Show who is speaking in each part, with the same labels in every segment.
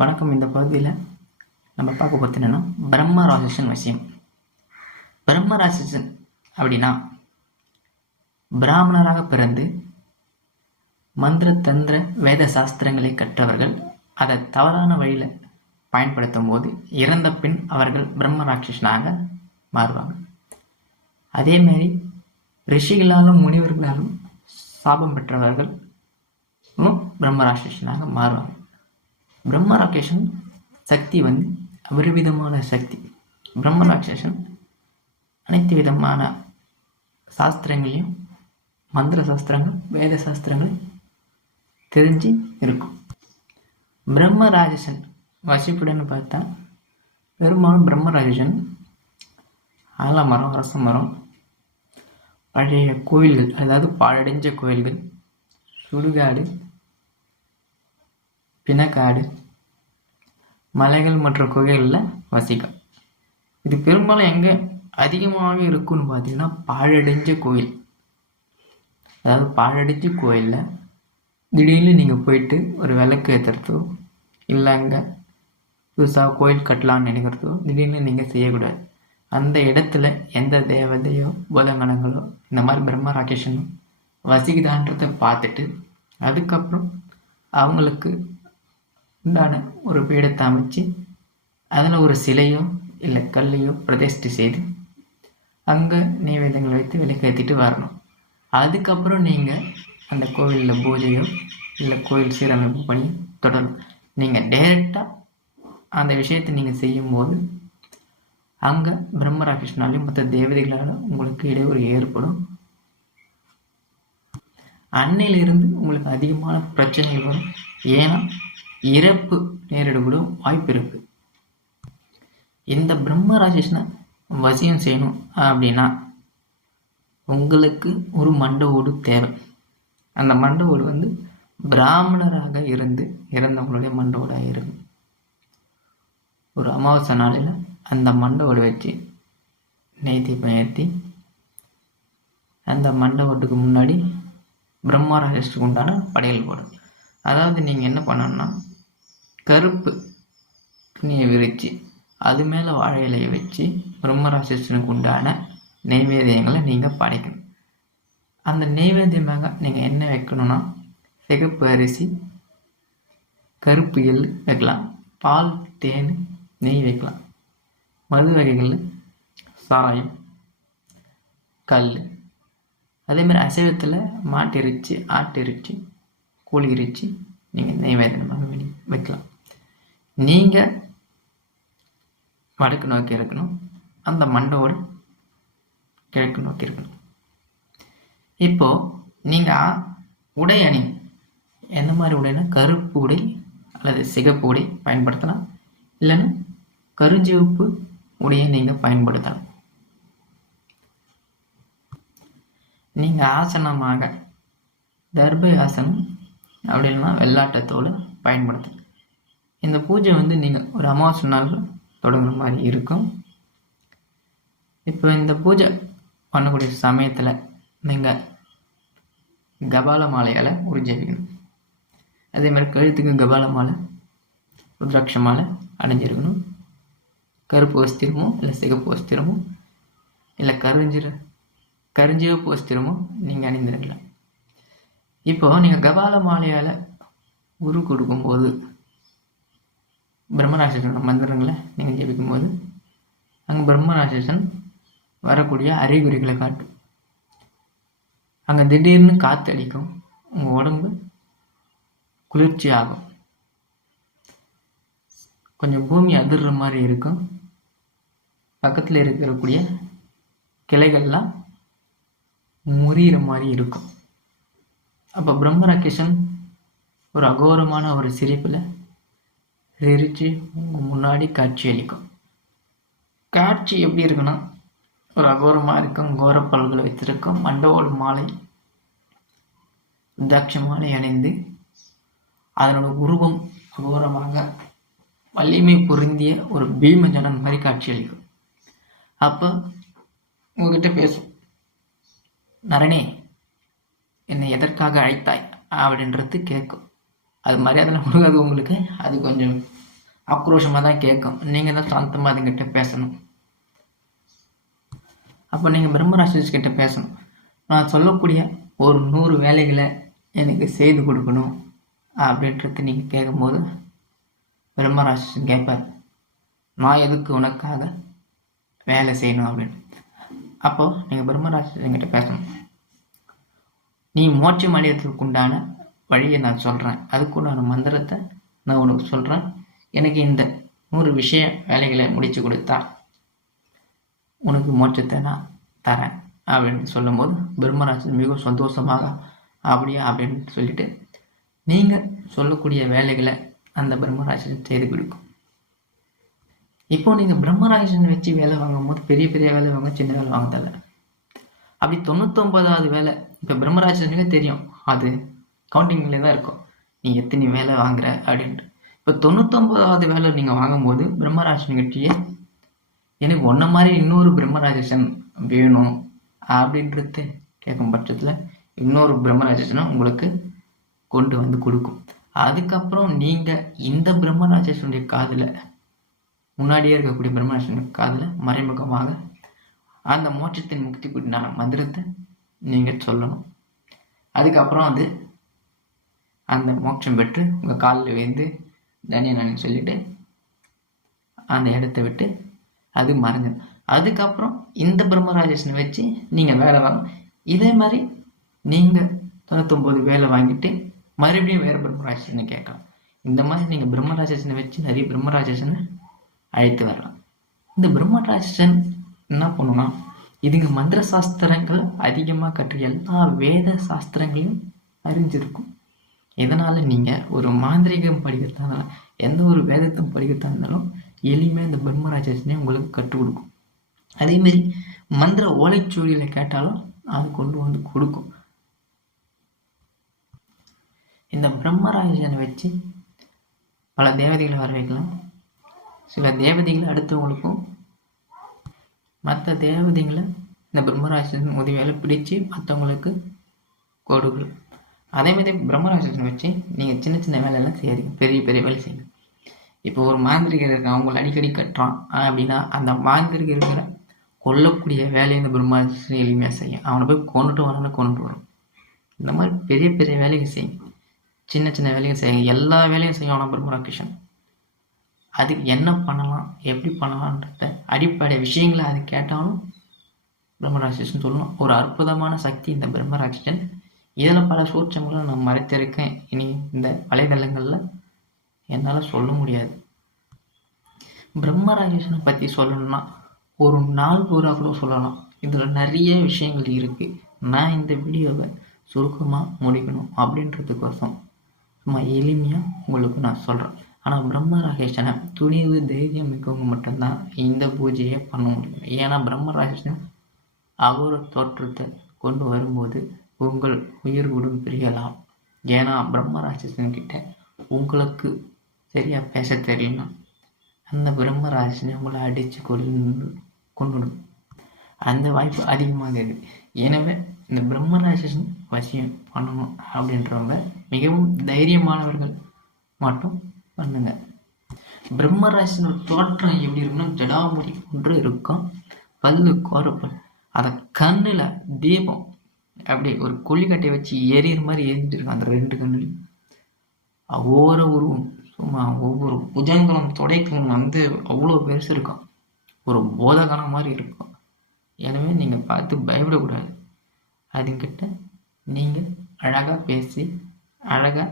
Speaker 1: வணக்கம். இந்த பகுதியில் நம்ம பார்க்க போகிறது என்னென்னா பிரம்ம ராட்சசன் விஷயம். பிரம்ம ராசிஷன் அப்படின்னா பிராமணராக பிறந்து மந்திர தந்திர வேத சாஸ்திரங்களை கற்றவர்கள் அதை தவறான வழியில் பயன்படுத்தும் போது இறந்த பின் அவர்கள் பிரம்ம ராட்சசனாக மாறுவாங்க. அதேமாரி ரிஷிகளாலும் முனிவர்களாலும் சாபம் பெற்றவர்கள் பிரம்ம ராட்சசனாக மாறுவாங்க. பிரம்ம ராட்சசன் சக்தி வந்து அபரிவிதமான சக்தி. பிரம்ம ராட்சசன் அனைத்து விதமான சாஸ்திரங்களையும் மந்திர சாஸ்திரங்கள் வேத சாஸ்திரங்கள் தெரிஞ்சு இருக்கும். பிரம்ம ராஜசன் வசிப்புடன்னு பார்த்தா பெரும்பாலும் பிரம்ம ராஜசன் ஆலமரம் அரச மரம் பழைய கோயில்கள் அதாவது பாழடைஞ்ச கோயில்கள் சுடுகாடு பிணக்காடு மலைகள் மற்றும் குகைகளில் வசிக்கும். இது பெரும்பாலும் எங்கே அதிகமாக இருக்குன்னு பார்த்தீங்கன்னா பாழடைஞ்ச கோயில். அதாவது பாழடைஞ்ச கோயிலில் திடீர்னு நீங்கள் போயிட்டு ஒரு விளக்கு ஏற்றுறதோ இல்லை அங்கே புதுசாக கோயில் கட்டலான்னு நினைக்கிறதோ திடீர்னு நீங்கள் செய்யக்கூடாது. அந்த இடத்துல எந்த தேவதையோ போதங்கணங்களோ இந்த மாதிரி பிரம்ம ராகேஷனும் வசிக்குதான்றதை பார்த்துட்டு அதுக்கப்புறம் அவங்களுக்கு உண்டான ஒரு பீடத்தை அமைச்சு அதில் ஒரு சிலையோ இல்லை கல்லையோ பிரதிஷ்டை செய்து அங்கே நைவேத்தியங்களை வைத்து விலைக்கேற்றிட்டு வரணும். அதுக்கப்புறம் நீங்கள் அந்த கோவிலில் பூஜையோ இல்லை கோவில் சீரமைப்பு பண்ணி தொடரும் நீங்கள் டைரெக்டாக அந்த விஷயத்தை நீங்கள் செய்யும்போது அங்கே பிரம்மராகிருஷ்ணாலையும் மற்ற தேவதைகளால் உங்களுக்கு இடையூறு ஏற்படும். அன்னையிலிருந்து உங்களுக்கு அதிகமான பிரச்சனைகள் வரும். ஏன்னா இறப்பு நேரிடக்கூடும் வாய்ப்பு இருக்கு இந்த பிரம்ம ராஜேஷ்னை வசியம் செய்யணும் அப்படின்னா உங்களுக்கு ஒரு மண்ட ஓடு தேவை. அந்த மண்ட ஓடு வந்து பிராமணராக இருந்து இறந்தவங்களுடைய மண்ட ஓடாக இருக்கும் ஒரு அமாவாசை நாளில் அந்த மண்ட ஓடு வச்சு நெய் தீபம் ஏற்றி அந்த மண்ட ஓட்டுக்கு முன்னாடி பிரம்மராஜேஷ்டுக்கு உண்டான படையல் போடும் அதாவது நீங்கள் என்ன பண்ணணும்னா கருப்பு துணியை விரித்து அது மேலே வாழை இலையை வச்சு பிரம்மராட்சசனுக்கு உண்டான நெய்வேதியங்களை நீங்கள் படைக்கணும். அந்த நெய்வேத்தியமாக நீங்கள் என்ன வைக்கணும்னா சிகப்பு அரிசி கருப்பு எள் வைக்கலாம் பால் தேன் நெய் வைக்கலாம். மது வகைகளில் சாராயம் கல். அதேமாதிரி அசைவத்தில் மாட்டு இறைச்சி ஆட்டு இறைச்சி கோழி இறைச்சி நீங்கள் நெய்வேதனமாக வைக்கலாம். நீங்கள் வடக்கு நோக்கி இருக்கணும் அந்த மண்டோடு கிழக்கு நோக்கி இருக்கணும். இப்போது நீங்கள் உடை அணி எந்த மாதிரி உடைனா கருப்பு உடை அல்லது சிகப்பு உடை பயன்படுத்தலாம். இல்லைன்னா கருஞ்சிவப்பு உடையை நீங்கள் பயன்படுத்தலாம். நீங்கள் ஆசனமாக தர்பை ஆசனம் அப்படி இல்லைன்னா வெள்ளாட்டத்தோடு பயன்படுத்தலாம். இந்த பூஜை வந்து நீங்கள் ஒரு அமாவாசை நாள் தொடங்குற மாதிரி இருக்கும். இப்போ இந்த பூஜை பண்ணக்கூடிய சமயத்தில் நீங்கள் கபால மாலையால் உறிஞ்சிருக்கணும் அதே மாதிரி கழுத்துக்கு கபால மாலை ருத்ராட்ச மாலை அடைஞ்சிருக்கணும் கருப்பு வஸ்திரமோ இல்லை சிகப்பு வஸ்திரமோ இல்லை கருஞ்சிர கருஞ்சிவப்பு வஸ்திரமோ நீங்கள் அணிந்திருக்கலாம். இப்போது நீங்கள் கபால மாலையால் உரு கொடுக்கும்போது பிரம்மராட்சசனோட மந்திரங்களை நீங்கள் ஜெபிக்கும்போது அங்கே பிரம்மராட்சசன் வரக்கூடிய அறிகுறிகளை காட்டும் அங்கே திடீர்னு காற்று அடிக்கும் உங்கள் உடம்பு குளிர்ச்சி ஆகும் கொஞ்சம் பூமி அதிர்ற மாதிரி இருக்கும். பக்கத்தில் இருக்கக்கூடிய கிளைகள்லாம் முறிகிற மாதிரி இருக்கும். அப்போ பிரம்மராகேஷன் ஒரு அகோரமான ஒரு சிரிப்பில் சிரித்து உங்கள் முன்னாடி காட்சி அளிக்கும். காட்சி எப்படி இருக்குன்னா ஒரு அகோரமாக இருக்கும் கோர பல்களை வைத்திருக்கும் மண்டவோல் மாலை ருத்ராட்ச மாலை அணிந்து அதனோட உருவம் அகோரமாக வலிமை பொருந்திய ஒரு பீமஜனன் மாதிரி காட்சி அளிக்கும். அப்போ உங்ககிட்ட பேசும் நரணே என்னை எதற்காக அழைத்தாய்? அப்படின்றது கேட்கும். அது மரியாதை கொடுக்காது உங்களுக்கு அது கொஞ்சம் ஆக்ரோஷமாக தான் கேட்கும் நீங்கள் தான் சாந்தமாக அதுங்கிட்ட பேசணும். அப்போ நீங்கள் பிரம்மராட்சஸ் கிட்ட பேசணும். நான் சொல்லக்கூடிய ஒரு நூறு வேலைகளை எனக்கு செய்து கொடுக்கணும் அப்படின்றது நீங்கள் கேட்கும்போது பிரம்மராட்சசன் கேட்பார் நான் எதுக்கு உனக்காக வேலை செய்யணும்? அப்படின்னு. அப்போது நீங்கள் பிரம்மராட்சசன்கிட்ட பேசணும். நீ மோட்சம் அடையிறதுக்கு உண்டான வழியை நான் சொல்கிறேன் அதுக்குண்டான மந்திரத்தை நான் உனக்கு சொல்கிறேன் எனக்கு இந்த நூறு விஷய வேலைகளை முடித்து கொடுத்தா உனக்கு மோட்சத்தை நான் தரேன் அப்படின்னு சொல்லும்போது பிரம்மராஜன் மிகவும் சந்தோஷமாக அப்படியா அப்படின்னு சொல்லிட்டு நீங்கள் சொல்லக்கூடிய வேலைகளை அந்த பிரம்மராஜன் செய்து கொடுக்கும். இப்போ நீங்கள் பிரம்மராஜன் வச்சு வேலை வாங்கும் போது பெரிய பெரிய வேலை வாங்க சின்ன வேலை வாங்க தேவை அப்படி தொண்ணூத்தொம்பதாவது வேலை இப்போ பிரம்மராஜனுக்கே தெரியும். அது கவுண்டிங்லேயே தான் இருக்கும். நீ எத்தனை வேலை வாங்குற? அப்படின்ட்டு. இப்போ தொண்ணூத்தொம்பதாவது வேலை நீங்கள் வாங்கும்போது பிரம்மராஜன்கிட்டயே எனக்கு ஒன்றை மாதிரி இன்னொரு பிரம்மராஜேஷன் வேணும் அப்படின்றது கேட்கும் பட்சத்தில் இன்னொரு பிரம்மராஜேஷனை உங்களுக்கு கொண்டு வந்து கொடுக்கும். அதுக்கப்புறம் நீங்கள் இந்த பிரம்மராஜேஷனுடைய காதில் முன்னாடியே இருக்கக்கூடிய பிரம்மராஜனுடைய காதில் மறைமுகமாக அந்த மோட்சத்தின் முக்தி கூட்டினான மந்திரத்தை நீங்கள் சொல்லணும். அதுக்கப்புறம் அது அந்த மோட்சம் பெற்று உங்கள் காலில் வைந்து தனியன் சொல்லிட்டு அந்த இடத்த விட்டு அது மறைஞ்சிடும். அதுக்கப்புறம் இந்த பிரம்மராஜேஷனை வச்சு நீங்கள் வேலை வாங்க. இதே மாதிரி நீங்கள் தொண்ணூத்தொம்பது வேலை வாங்கிட்டு மறுபடியும் வேறு பிரம்மராஜேஷனை கேட்கலாம். இந்த மாதிரி நீங்கள் பிரம்மராஜேஷனை வச்சு நிறைய பிரம்மராஜேஷனை அழைத்து வரலாம். இந்த பிரம்மராஜன் என்ன பண்ணுன்னா இதுங்க மந்திர சாஸ்திரங்கள் அதிகமாக கற்று எல்லா வேத சாஸ்திரங்களையும் அறிஞ்சிருக்கும். இதனால் நீங்கள் ஒரு மாந்திரிகம் படிக்கிறதா இருந்தாலும் எந்த ஒரு வேதத்தையும் படிக்கிறதா இருந்தாலும் எளிமையாக இந்த பிரம்மராஜனை உங்களுக்கு கற்றுக் கொடுக்கும். அதேமாரி மந்திர ஓலைச்சுவடிகளை கேட்டாலும் அது கொண்டு வந்து கொடுக்கும். இந்த பிரம்மராஜனை வச்சு பல தேவதைகளை வர வைக்கலாம் சில தேவதைகளை அடுத்தவங்களுக்கும் மற்ற தேவதைகளை இந்த பிரம்மராஜன் உதவியால் பிடிச்சு மற்றவங்களுக்கு கொடுக்கலாம். அதே மாதிரி வச்சு நீங்கள் சின்ன சின்ன வேலையெல்லாம் செய்யாதீங்க. பெரிய பெரிய வேலை செய்யுங்க. இப்போ ஒரு மாந்திரிகர் இருக்கான் அவங்களை அடிக்கடி கட்டுறான். அப்படின்னா அந்த மாந்திரிகர் இருக்கிற கொல்லக்கூடிய வேலையை இந்த பிரம்மராஜன் எளிமையாக செய்யும். அவனை போய் கொண்டுட்டு வரணும்னு கொண்டுட்டு வரும். இந்த மாதிரி பெரிய பெரிய வேலைகள் செய்யும் சின்ன சின்ன வேலைகள் செய்யுங்க. எல்லா வேலையும் செய்யும் ஆனால் பிரம்மராகிருஷ்ணன் அதுக்கு என்ன பண்ணலாம் எப்படி பண்ணலான்றத அடிப்படை விஷயங்களை அது கேட்டாலும் பிரம்மராட்சசன் சொல்லணும். ஒரு அற்புதமான சக்தி இந்த பிரம்மராட்சசன் இதில் பல சூட்சங்களை நான் மறைத்திருக்கேன். இனி இந்த வலைதளங்களில் என்னால் சொல்ல முடியாது. பிரம்மராஜேஷனை பற்றி சொல்லணும்னா ஒரு நாள் பூரா கூட சொல்லலாம். இதில் நிறைய விஷயங்கள் இருக்குது நான் இந்த வீடியோவை சுருக்கமாக முடிக்கணும் அப்படின்றதுக்கோசம் சும்மா எளிமையாக உங்களுக்கு நான் சொல்கிறேன் ஆனால் பிரம்மராகேஷனை துணிவு தைரியம் மிக்கவங்க மட்டும்தான் இந்த பூஜையை பண்ண முடியும். ஏன்னா பிரம்மராகேஷன் அவர தோற்றத்தை கொண்டு வரும்போது உங்கள் உயிர் விடும் பிரியலாம். ஏன்னா பிரம்மராட்சசன் கிட்ட உங்களுக்கு சரியாக பேச தெரியலனா அந்த பிரம்மராட்சனை உங்களை அடித்து கொண்டு கொண்டுடும் அந்த வாய்ப்பு அதிகமாக இருக்குது எனவே இந்த பிரம்மராட்சசன் வசியம் பண்ணணும் அப்படின்றவங்க மிகவும் தைரியமானவர்கள் மட்டும் பண்ணுங்க. பிரம்மராட்சனோட தோற்றம் எப்படி இருக்குன்னா ஜடாமுடி ஒன்று இருக்கும். பல்லு கோரப்பல். அதை கண்ணில் தீபம் அப்படியே ஒரு கொல்லிக்கட்டையை வச்சு எரியிற மாதிரி எரிஞ்சிட்டு அந்த ரெண்டு கண்ணுலையும். ஒவ்வொரு உருவம் சும்மா ஒவ்வொரு புஜங்களும் தொடைக்கும் வந்து அவ்வளோ பெருசு இருக்கும். ஒரு போதகனம் மாதிரி இருக்கும். எனவே நீங்கள் பார்த்து பயப்படக்கூடாது. அதுங்கிட்ட நீங்கள் அழகாக பேசி அழகாக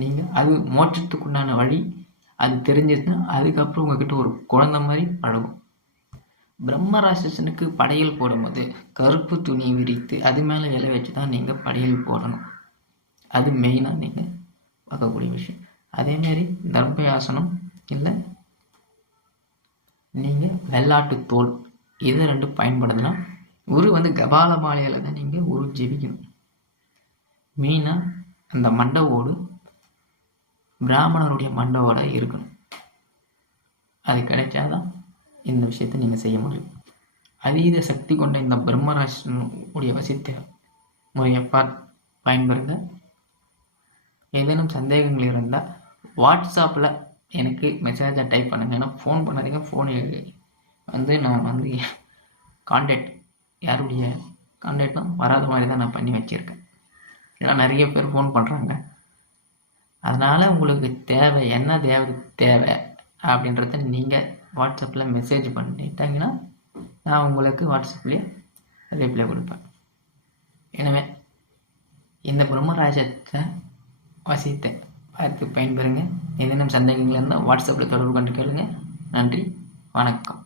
Speaker 1: நீங்கள் அது மோட்சத்துக்குண்டான வழி அது தெரிஞ்சிச்சுன்னா அதுக்கப்புறம் உங்ககிட்ட ஒரு குழந்த மாதிரி பழகும். பிரம்மராட்சசனுக்கு படையல் போடும்போது கருப்பு துணி விரித்து அது மேலே இலை வச்சு தான் நீங்கள் படையல் போடணும். அது மெயினாக நீங்கள் பார்க்கக்கூடிய விஷயம். அதேமாரி தர்பயாசனம் இல்லை நீங்கள் வெள்ளாட்டு தோல் இதை ரெண்டு பயன்படுதுன்னா உரு வந்து கபால மாலையில் தான் நீங்கள் உரு ஜெபிக்கணும் மெயினாக அந்த மண்டவோடு பிராமணருடைய மண்டவோட இருக்கணும். அது கிடைச்சாதான் இந்த விஷயத்தை நீங்கள் செய்ய முடியும். அதீத சக்தி கொண்ட இந்த பிரம்மராஜனுடைய வசித்த முறையை பார் பயன்பெறுங்க ஏதேனும் சந்தேகங்கள் இருந்தால் வாட்ஸ்அப்பில் எனக்கு மெசேஜை டைப் பண்ணுங்கள் ஏன்னா ஃபோன் பண்ணாதீங்க ஃபோன் வந்து நான் வந்து கான்டாக்ட் யாருடைய கான்டாக்டும் வராத மாதிரி தான் நான் பண்ணி வச்சுருக்கேன். ஏன்னா நிறைய பேர் ஃபோன் பண்ணுறாங்க அதனால் உங்களுக்கு தேவை என்ன தேவை தேவை அப்படின்றத நீங்கள் வாட்ஸ்அப்பில் மெசேஜ் பண்ணிட்டாங்கன்னா நான் உங்களுக்கு வாட்ஸ்அப்லேயே ரிப்ளை கொடுப்பேன். எனவே இந்த பிரம்மராஜத்தை வசித்த பார்த்து பயன்பெறுங்க. ஏதேனும் சந்தேகங்கள் இருந்தால் வாட்ஸ்அப்பில் தொடர்பு கொண்டு கேளுங்க. நன்றி. வணக்கம்.